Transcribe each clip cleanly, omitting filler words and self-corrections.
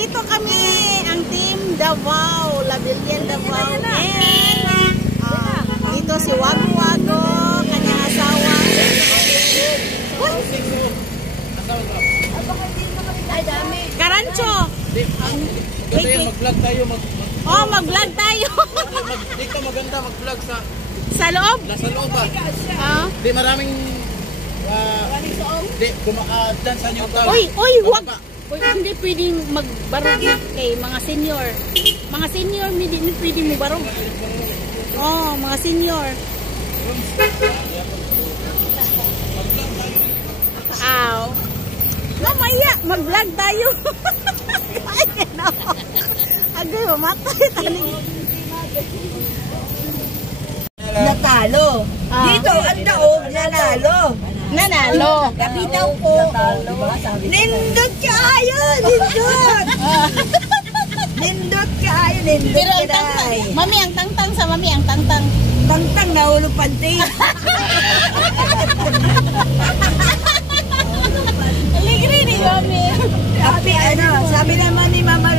nandito kami, ang team Davao, Labilyan Davao. And dito si Wago-Wago, kanyang asawa. Ay, dami. Karancho. Mag-vlog tayo. Oh, mag-vlog tayo. Di ka maganda mag-vlog sa loob? Sa loob ba? Di maraming di kumaka-dance sa yung tao. Uy, wag. Uy, hindi pwedeng magbarog kay mga senior. Mga senior, hindi pwedeng magbarog. Oh, mga senior. Ow. Mamaya, mag-vlog tayo. Ay, gano'n. Agay, mamatay. Natalo. Dito, ang daog, nanalo. Nanalo. Gabi daw po. Nindot kaayo, nindot. Nindot kaayo, nindot Pero ang tangtang, mami, ang tangtang sa mami, ang tangtang. Tangtang na ulo panty. Aligri ni mami. Sabi naman ni Mama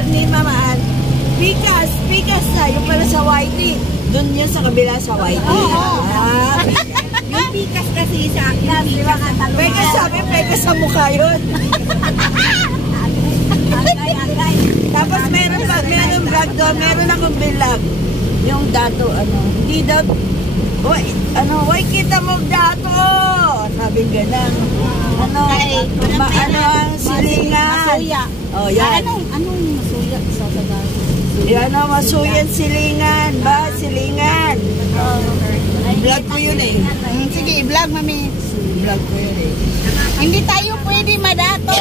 Ann, Pikas na, yung pala sa Whitey. Doon yun sa kabila sa Whitey. Yung Pikas kasi sa akin. Pekas sabi, Pekas sa mukha yun. Tapos meron vlog doon, meron akong vlog. Yung dato, hindi dato. Why kita mo dato? Sabi gano'n. Ang silingan. Masuya. Oh, yan. Anong masuya sa Tagalog? Yan ang masuyan silingan. Ba, silingan. Vlog ko yun eh. Sige, i-vlog mami. Vlog ko yun eh. Hindi tayo pwede madato.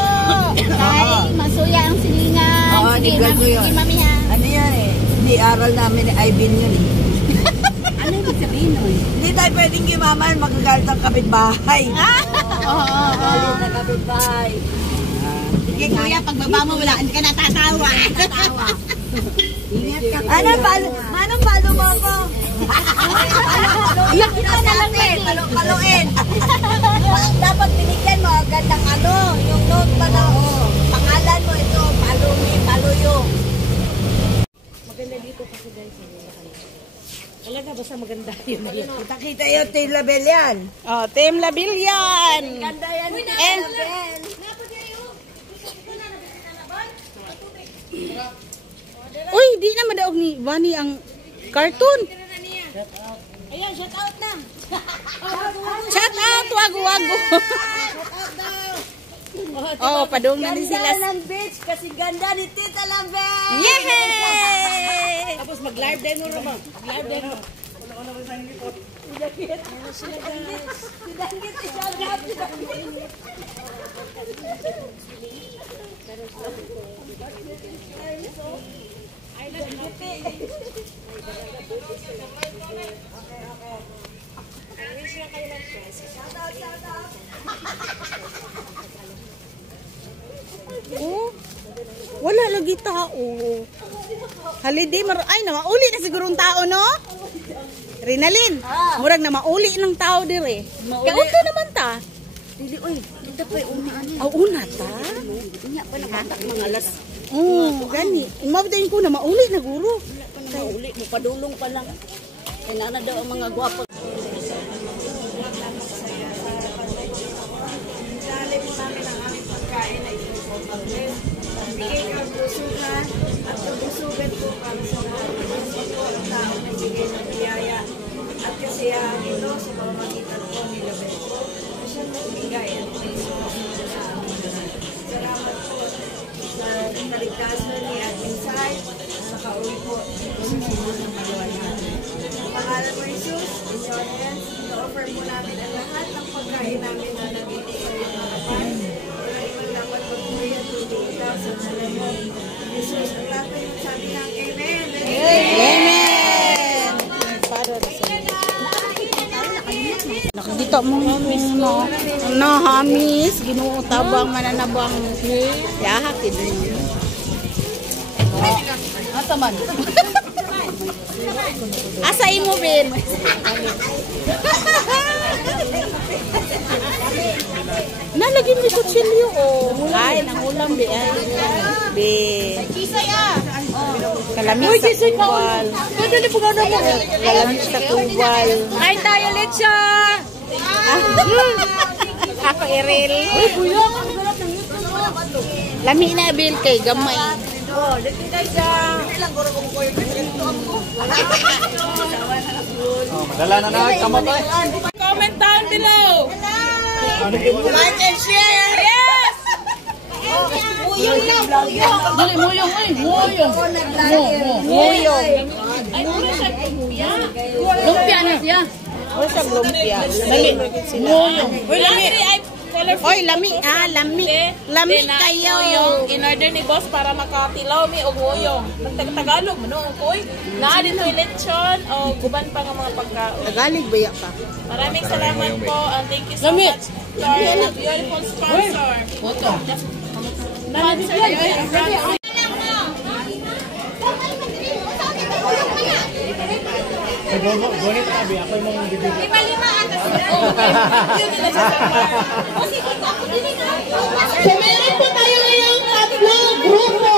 Ay, masuya ang silingan. Oo, sige, vlog ko yun. Sige, mami ha. Ano yan eh? Hindi aral namin ni Ivan yun eh. Ano yung sabihin nun? Hindi tayo pwedeng gimaman, magagalit ang kapitbahay. Oo. Na kapitbahay. Sige kuya, pagbaba mo wala ka natatawa. Ingat ka. Manong palo mo ako? Iyak kita na lang eh. Paluin. Dapat binigyan mo agad ng yung note pa na pangalan mo ito, paluyo. Maganda dito kasi guys. Talaga basta maganda yun. Kita yun, Team Labilyan. Oh, Team Labilyan. Ganda yan. Uy, di na madaog ni Vani ang cartoon. Ayan, shout out na. Shout out, Wago-Wago. Oh, padung na ni sila. Ganda ng beach kasi ganda ni Tita Lambert. Yay! Tapos mag-live din mo naman. Mag-live din mo. Oh, wala lagi tao. Holiday, ay, namauli na siguro ang tao, no? Rinalin, murag na mauli ng tao dire. Kaunto naman ta. Dili, oy, dito pa yung una. Una ta? Inya pa nakatak mga alas. Gani. Imabdayin ko na mauli na guro. Mauli, mupadulong pa lang. Kaya na daw ang mga gwapo. Dali mo namin ang aming pagkain na ito po. Bigay ka busugan at kabusugan po para sa mga ang tao na bigay ng biyaya at kasiyahan ito sa pamamagitan po ni Label. Siya nagbigay at may sa amin. Salamat po sa kaligtasan ni Ating Sai sa kauwi po sa sinunod ng magawa natin. Pangalan mo Jesus, in your hands, na-offer mo namin ang lahat ng pagkain namin na nabibigay ng mga kapal. Walang ibang dapat magpuwi at ikaw sa nalang mo. Jesus, ang tatay mo sabi ng Amen. Amen! Nakikita mo no, hamis, ginuutabang mananabang yahakid mo. Asa man? Asa imo bin? Nalagyan ni kutsilyo oh. Ay, nangulam di ay. Be. Kisay Kalamig sa kuwal. Pwede po gano'n mo. Kalamig sa kuwal. Ay tayo, Lecha! Ako, Eril. Lami na, Bill, kay gamay. Oh, dito tayo sa... Madala na na, kamatay. Comment down below! Like and share! Yes! Muyong lang, muyong! Dali, muyong eh. Muyong. Muyong! Ay, lumpia na siya. Ano siya lumpia? Lami. Muyong. Uy, lami! Oy, lami. Lami. Lami kayo. In-order ni boss para makatilaw mi og nguyong. Tagalog mo no, koy. Naa dito lechon o guban pa nga mga pagkaon. Tagalig ba ya ka? Maraming salamat po and thank you so much to our beautiful sponsor. Boto. Gonit na, Bi. Ako yung mga bibig. So meron po tayo ngayong tatlong grupo.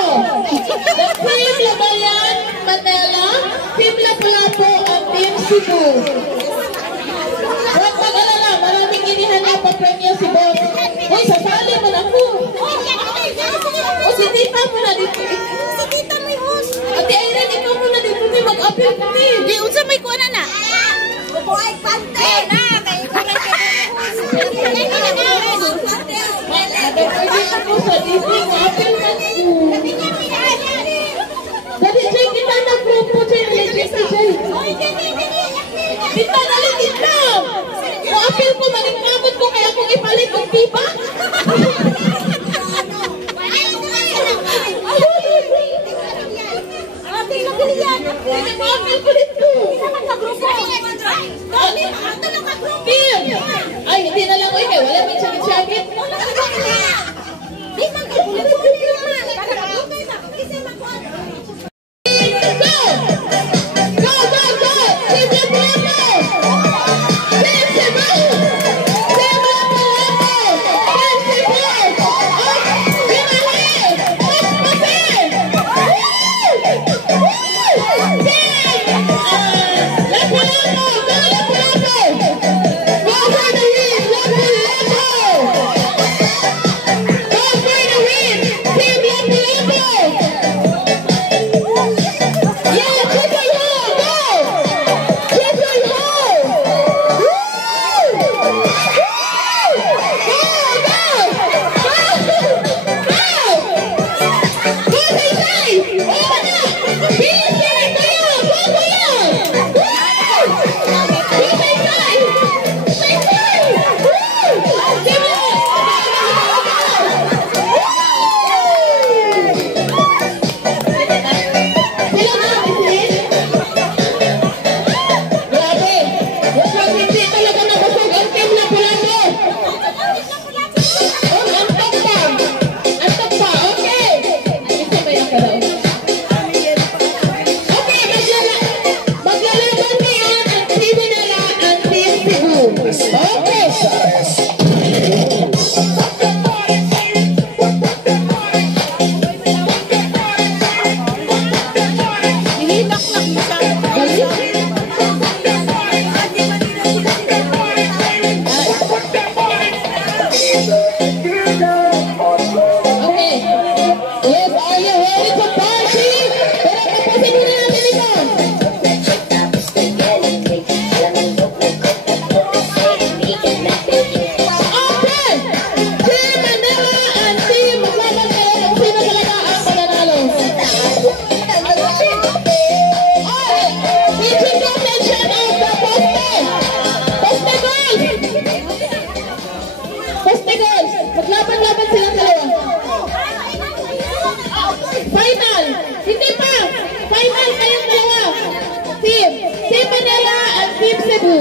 The Team Labayan, Manila, Team Lapu-Lapu, at Team Cebu. Huwag mag-alala, maraming inihanap pa premyo si Boss. Uy, sasali mo na po. O si Tita mo na dito. Si Tita may host. Ate Irene, ikaw mo na dito. Mag-appeal po ni. Di, unsa may kuha na. Buhay pante na kay Pwede ako sa dito. Mag-appeal man po. Dali, Jay, kita na grupo, Jay. Kita na lang, kita. Mag-appeal ko, maningkamot ko, kaya kung ipalit kong pipa. Ay, hindi na lang ko ikaw. Wala may sakit-sakit. Maglaban-laban silang dalawa. Final! Hindi pa! Final kayong dalawa! Team Manila at Team Cebu.